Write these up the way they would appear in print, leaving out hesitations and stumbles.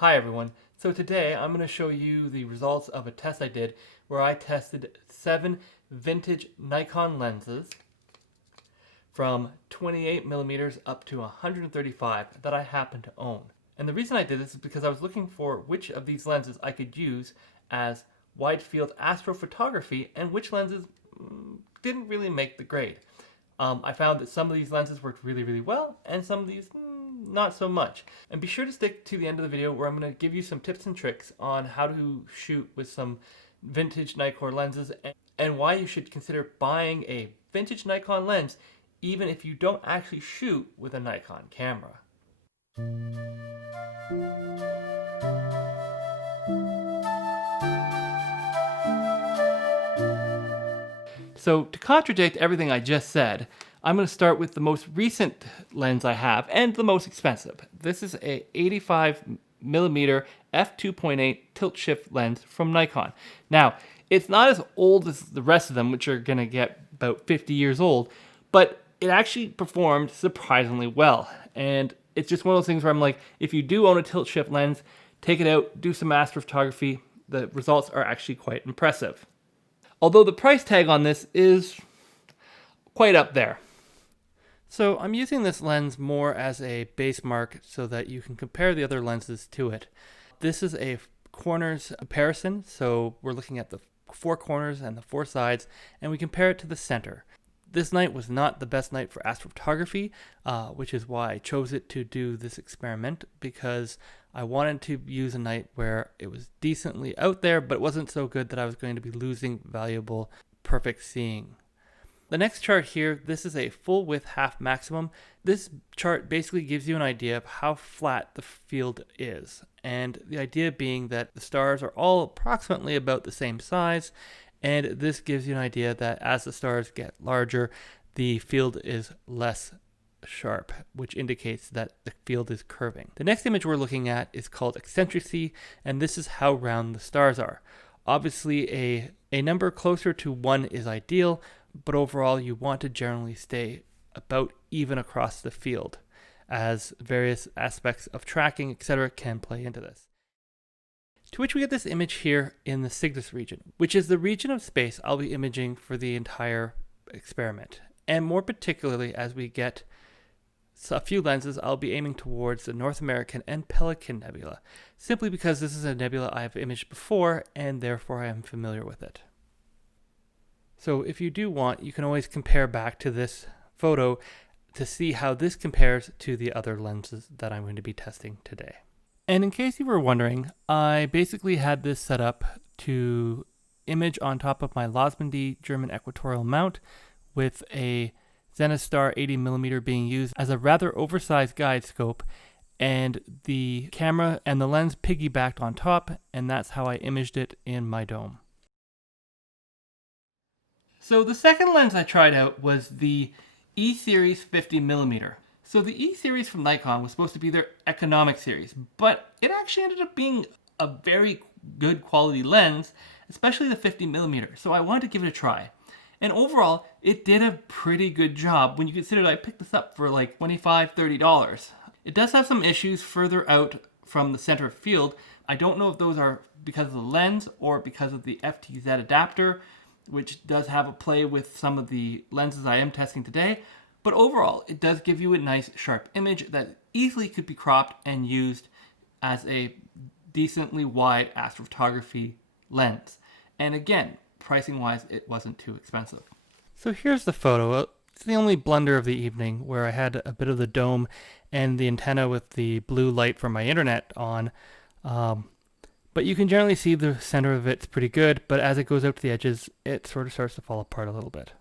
Hi everyone. So today I'm going to show you the results of a test I did where I tested 7 vintage Nikon lenses from 28 millimeters up to 135 that I happen to own. And the reason I did this is because I was looking for which of these lenses I could use as wide field astrophotography and which lenses didn't really make the grade. I found that some of these lenses worked really well and some of these not so much. And be sure to stick to the end of the video where I'm going to give you some tips and tricks on how to shoot with some vintage Nikkor lenses and why you should consider buying a vintage Nikon lens even if you don't actually shoot with a Nikon camera. So to contradict everything I just said, I'm going to start with the most recent lens I have and the most expensive. This is a 85mm f2.8 tilt shift lens from Nikon. Now, it's not as old as the rest of them, which are going to get about 50 years old, but it actually performed surprisingly well. And it's just one of those things where I'm like, if you do own a tilt shift lens, take it out, do some astrophotography. The results are actually quite impressive. Although the price tag on this is quite up there. So I'm using this lens more as a base mark so that you can compare the other lenses to it. This is a corners comparison, so we're looking at the 4 corners and the 4 sides, and we compare it to the center. This night was not the best night for astrophotography, which is why I chose it to do this experiment, because I wanted to use a night where it was decently out there, but it wasn't so good that I was going to be losing valuable perfect seeing. The next chart here, this is a full width half maximum. This chart basically gives you an idea of how flat the field is. And the idea being that the stars are all approximately about the same size. And this gives you an idea that as the stars get larger, the field is less sharp, which indicates that the field is curving. The next image we're looking at is called eccentricity, and this is how round the stars are. Obviously, a number closer to 1 is ideal, but overall you want to generally stay about even across the field, as various aspects of tracking, etc. can play into this. To which we get this image here in the Cygnus region, which is the region of space I'll be imaging for the entire experiment. And more particularly, as we get a few lenses, I'll be aiming towards the North American and Pelican Nebula, simply because this is a nebula I've imaged before and therefore I am familiar with it. So if you do want, you can always compare back to this photo to see how this compares to the other lenses that I'm going to be testing today. And in case you were wondering, I basically had this set up to image on top of my Losmandy German equatorial mount with a Zenithstar 80mm being used as a rather oversized guide scope, and the camera and the lens piggybacked on top, and that's how I imaged it in my dome. So the second lens I tried out was the E-Series 50mm. So the E-Series from Nikon was supposed to be their economic series, but it actually ended up being a very good quality lens, especially the 50mm, so I wanted to give it a try. And overall, it did a pretty good job when you consider that I picked this up for like $25, $30. It does have some issues further out from the center of field. I don't know if those are because of the lens or because of the FTZ adapter, which does have a play with some of the lenses I am testing today. But overall, it does give you a nice sharp image that easily could be cropped and used as a decently wide astrophotography lens. And again, pricing wise, it wasn't too expensive. So here's the photo. It's the only blunder of the evening where I had a bit of the dome and the antenna with the blue light from my internet on. But you can generally see the center of it's pretty good, but as it goes out to the edges, it sort of starts to fall apart a little bit.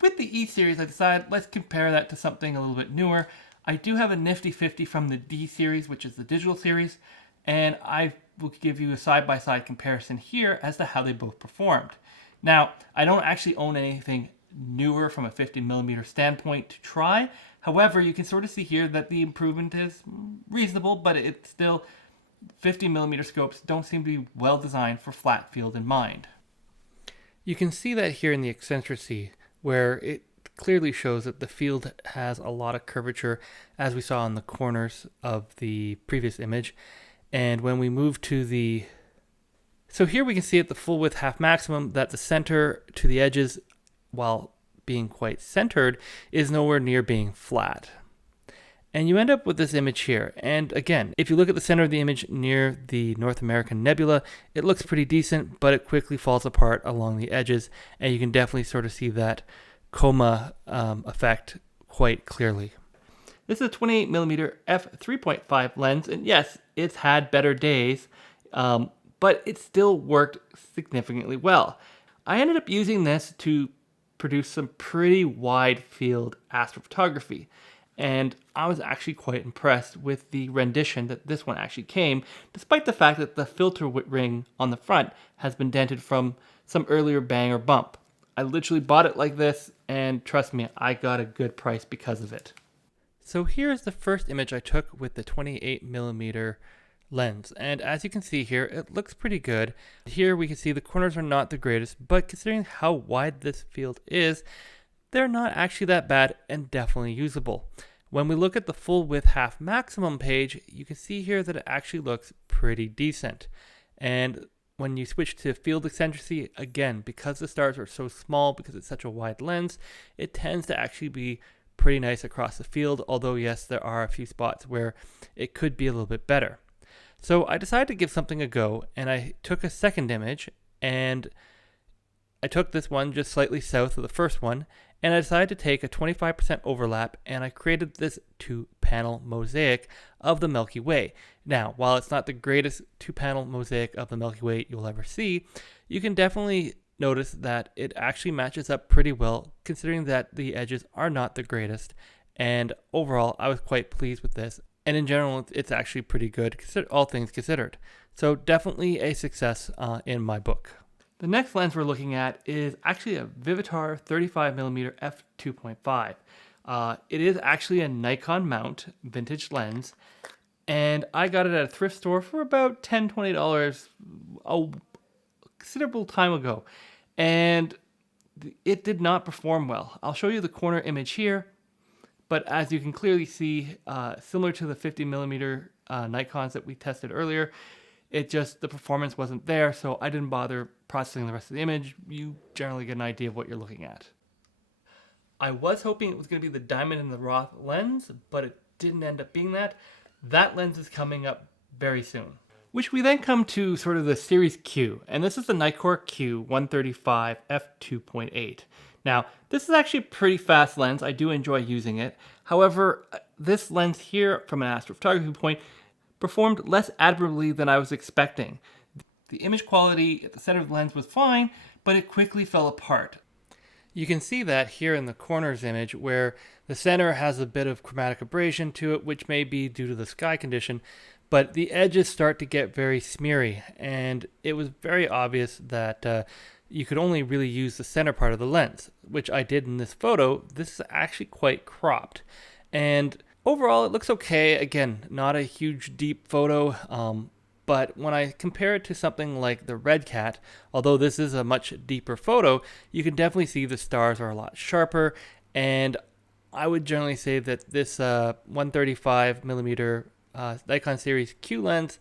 With the E-Series, I decided let's compare that to something a little bit newer. I do have a nifty 50 from the D-Series, which is the digital series, and I will give you a side-by-side comparison here as to how they both performed. Now, I don't actually own anything newer from a 50mm standpoint to try. However, you can sort of see here that the improvement is reasonable, but it's still 50mm scopes don't seem to be well designed for flat field in mind. You can see that here in the eccentricity, where it clearly shows that the field has a lot of curvature, as we saw in the corners of the previous image. And when we move to so here we can see at the full width half maximum that the center to the edges, while being quite centered, is nowhere near being flat. And you end up with this image here. And again, if you look at the center of the image near the North American Nebula, it looks pretty decent, but it quickly falls apart along the edges. And you can definitely sort of see that coma effect quite clearly. This is a 28mm f3.5 lens, and yes, it's had better days, but it still worked significantly well. I ended up using this to produce some pretty wide field astrophotography, and I was actually quite impressed with the rendition that this one actually came, despite the fact that the filter ring on the front has been dented from some earlier bang or bump. I literally bought it like this, and trust me, I got a good price because of it. So here's the first image I took with the 28mm lens, and as you can see here, it looks pretty good. Here we can see the corners are not the greatest, but considering how wide this field is, they're not actually that bad and definitely usable. When we look at the full width half maximum page, you can see here that it actually looks pretty decent. And when you switch to field eccentricity, again, because the stars are so small, because it's such a wide lens, it tends to actually be pretty nice across the field, although yes, there are a few spots where it could be a little bit better. So I decided to give something a go, and I took a second image, and I took this one just slightly south of the first one, and I decided to take a 25% overlap, and I created this 2-panel mosaic of the Milky Way. Now, while it's not the greatest 2-panel mosaic of the Milky Way you'll ever see, you can definitely notice that it actually matches up pretty well, considering that the edges are not the greatest. And overall, I was quite pleased with this. And in general, it's actually pretty good, all things considered. So definitely a success in my book. The next lens we're looking at is actually a Vivatar 35mm f2.5. It is actually a Nikon mount vintage lens, and I got it at a thrift store for about $10, $20 a considerable time ago, and it did not perform well. I'll show you the corner image here, but as you can clearly see, similar to the 50mm Nikons that we tested earlier, the performance wasn't there, so I didn't bother processing the rest of the image. You generally get an idea of what you're looking at. I was hoping it was going to be the diamond in the rough lens, but it didn't end up being that. That lens is coming up very soon. Which we then come to sort of the Series Q, and this is the Nikkor Q135 f2.8. Now, this is actually a pretty fast lens. I do enjoy using it. However, this lens here, from an astrophotography point, performed less admirably than I was expecting. The image quality at the center of the lens was fine, but it quickly fell apart. You can see that here in the corners image, where the center has a bit of chromatic abrasion to it, which may be due to the sky condition, but the edges start to get very smeary, and it was very obvious that you could only really use the center part of the lens, which I did in this photo. This is actually quite cropped, and overall it looks okay. Again, not a huge deep photo, but when I compare it to something like the Red Cat, although this is a much deeper photo, you can definitely see the stars are a lot sharper, and I would generally say that this 135mm Nikon Series Q lens,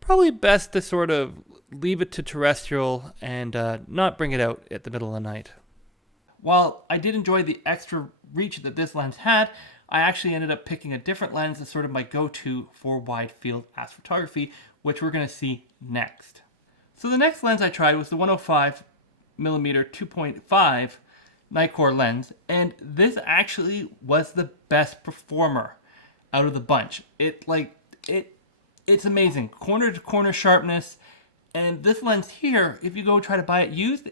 probably best to sort of leave it to terrestrial and not bring it out at the middle of the night. While I did enjoy the extra reach that this lens had, I actually ended up picking a different lens as sort of my go-to for wide field astrophotography, which we're going to see next. So the next lens I tried was the 105mm 2.5 Nikkor lens, and this actually was the best performer out of the bunch. It's amazing, corner to corner sharpness, and this lens here, if you go try to buy it used,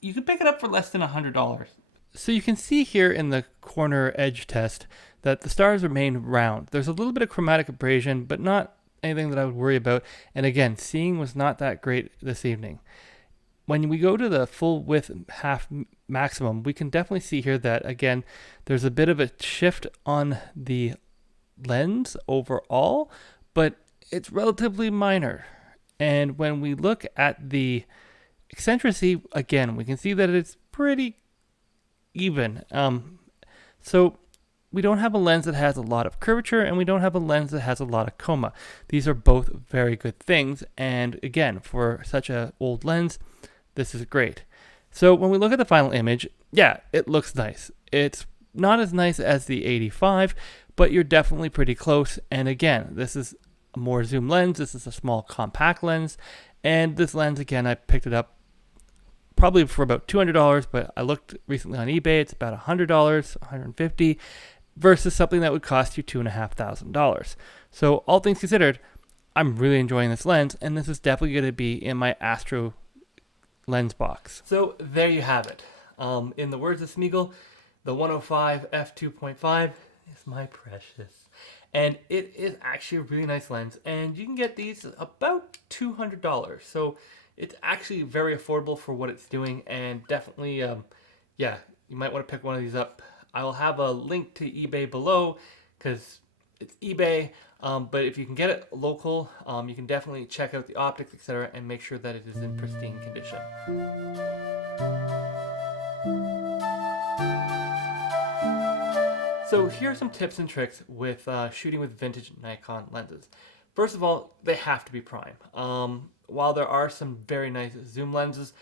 you can pick it up for less than $100. So you can see here in the corner edge test that the stars remain round. There's a little bit of chromatic abrasion, but not anything that I would worry about. And again, seeing was not that great this evening. When we go to the full width half maximum, we can definitely see here that, again, there's a bit of a shift on the lens overall, but it's relatively minor. And when we look at the eccentricity, again, we can see that it's pretty even. So we don't have a lens that has a lot of curvature, and we don't have a lens that has a lot of coma. These are both very good things, and again, for such an old lens, this is great. So when we look at the final image, yeah, it looks nice. It's not as nice as the 85, but you're definitely pretty close. And again, this is a more zoom lens. This is a small compact lens. And this lens, again, I picked it up probably for about $200, but I looked recently on eBay, it's about $100, $150, versus something that would cost you $2,500. So all things considered, I'm really enjoying this lens, and this is definitely going to be in my Astro lens box. So there you have it. In the words of Smeagol, the 105 f2.5 is my precious. And it is actually a really nice lens, and you can get these about $200. So it's actually very affordable for what it's doing, and definitely, yeah, you might want to pick one of these up. I will have a link to eBay below because it's eBay, but if you can get it local, you can definitely check out the optics, etc., and make sure that it is in pristine condition. So here are some tips and tricks with shooting with vintage Nikon lenses. First of all, they have to be prime. While there are some very nice zoom lenses,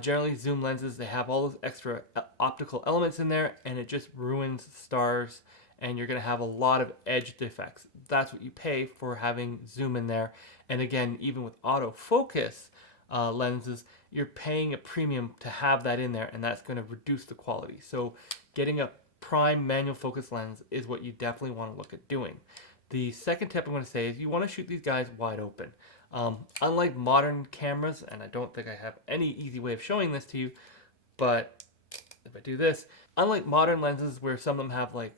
generally zoom lenses, they have all those extra optical elements in there, and it just ruins stars, and you're going to have a lot of edge defects. That's what you pay for having zoom in there. And again, even with autofocus lenses, you're paying a premium to have that in there, and that's going to reduce the quality. So getting a prime manual focus lens is what you definitely want to look at doing. The second tip I'm going to say is you want to shoot these guys wide open. Unlike modern cameras, and I don't think I have any easy way of showing this to you, but if I do this, unlike modern lenses where some of them have like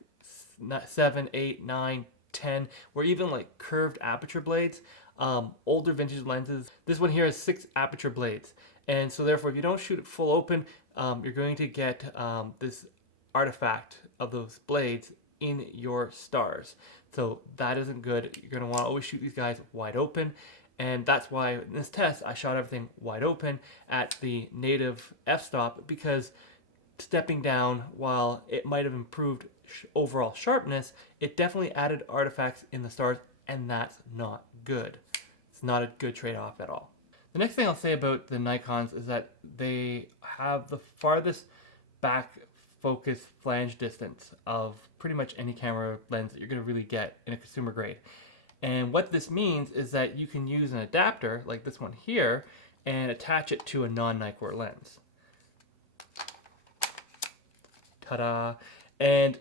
7, 8, 9, 10, or even like curved aperture blades, older vintage lenses, this one here has 6 aperture blades. And so therefore, if you don't shoot it full open, you're going to get this artifact of those blades in your stars. So that isn't good. You're going to want to always shoot these guys wide open. And that's why in this test, I shot everything wide open at the native f-stop, because stepping down, while it might have improved overall sharpness, it definitely added artifacts in the stars, and that's not good. It's not a good trade-off at all. The next thing I'll say about the Nikons is that they have the farthest back focus flange distance of pretty much any camera lens that you're going to really get in a consumer grade. And what this means is that you can use an adapter like this one here and attach it to a non-Nikkor lens. Ta-da! And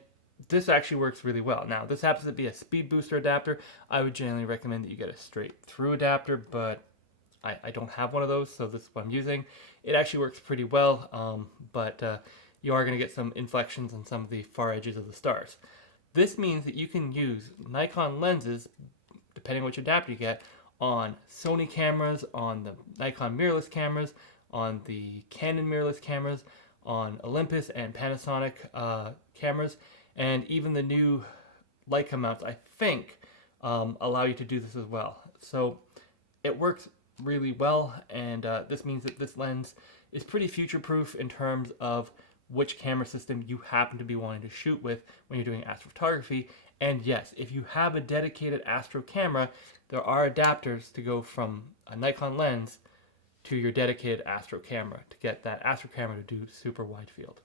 this actually works really well. Now, this happens to be a speed booster adapter. I would generally recommend that you get a straight through adapter, but I don't have one of those, so this is what I'm using. It actually works pretty well, but you are going to get some inflections on some of the far edges of the stars. This means that you can use Nikon lenses, depending on which adapter you get, on Sony cameras, on the Nikon mirrorless cameras, on the Canon mirrorless cameras, on Olympus and Panasonic cameras, and even the new Leica mounts, I think, allow you to do this as well. So it works really well, and this means that this lens is pretty future-proof in terms of which camera system you happen to be wanting to shoot with when you're doing astrophotography. And yes, if you have a dedicated astro camera, there are adapters to go from a Nikon lens to your dedicated astro camera to get that astro camera to do super wide field.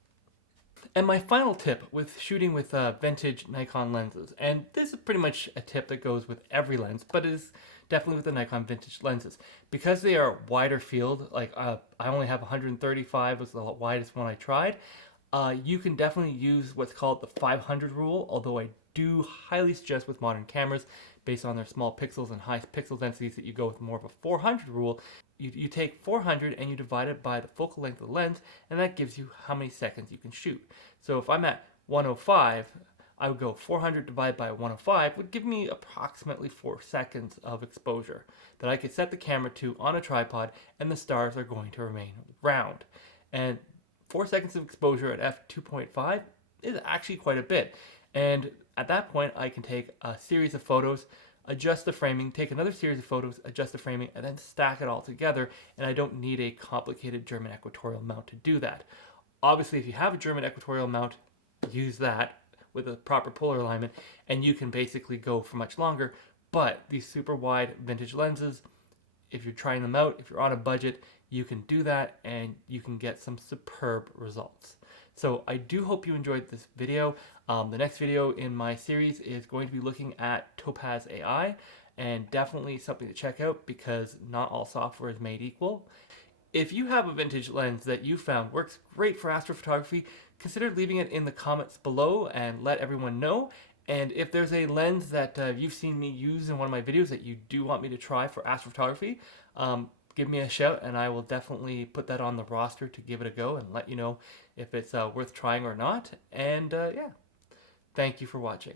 And my final tip with shooting with vintage Nikon lenses, and this is pretty much a tip that goes with every lens, but it is definitely with the Nikon vintage lenses. Because they are wider field, like I only have 135 was the widest one I tried, you can definitely use what's called the 500 rule, although I do highly suggest with modern cameras, based on their small pixels and high pixel densities, that you go with more of a 400 rule. You take 400 and you divide it by the focal length of the lens, and that gives you how many seconds you can shoot. So if I'm at 105, I would go 400 divided by 105 would give me approximately 4 seconds of exposure that I could set the camera to on a tripod, and the stars are going to remain round. And 4 seconds of exposure at f2.5 is actually quite a bit. And at that point, I can take a series of photos, adjust the framing, take another series of photos, adjust the framing, and then stack it all together. And I don't need a complicated German equatorial mount to do that. Obviously, if you have a German equatorial mount, use that with a proper polar alignment, and you can basically go for much longer. But these super wide vintage lenses, if you're trying them out, if you're on a budget, you can do that and you can get some superb results. So I do hope you enjoyed this video. The next video in my series is going to be looking at Topaz AI, and definitely something to check out because not all software is made equal. If you have a vintage lens that you found works great for astrophotography, consider leaving it in the comments below and let everyone know. And if there's a lens that you've seen me use in one of my videos that you do want me to try for astrophotography, give me a shout and I will definitely put that on the roster to give it a go and let you know if it's worth trying or not. And yeah, thank you for watching.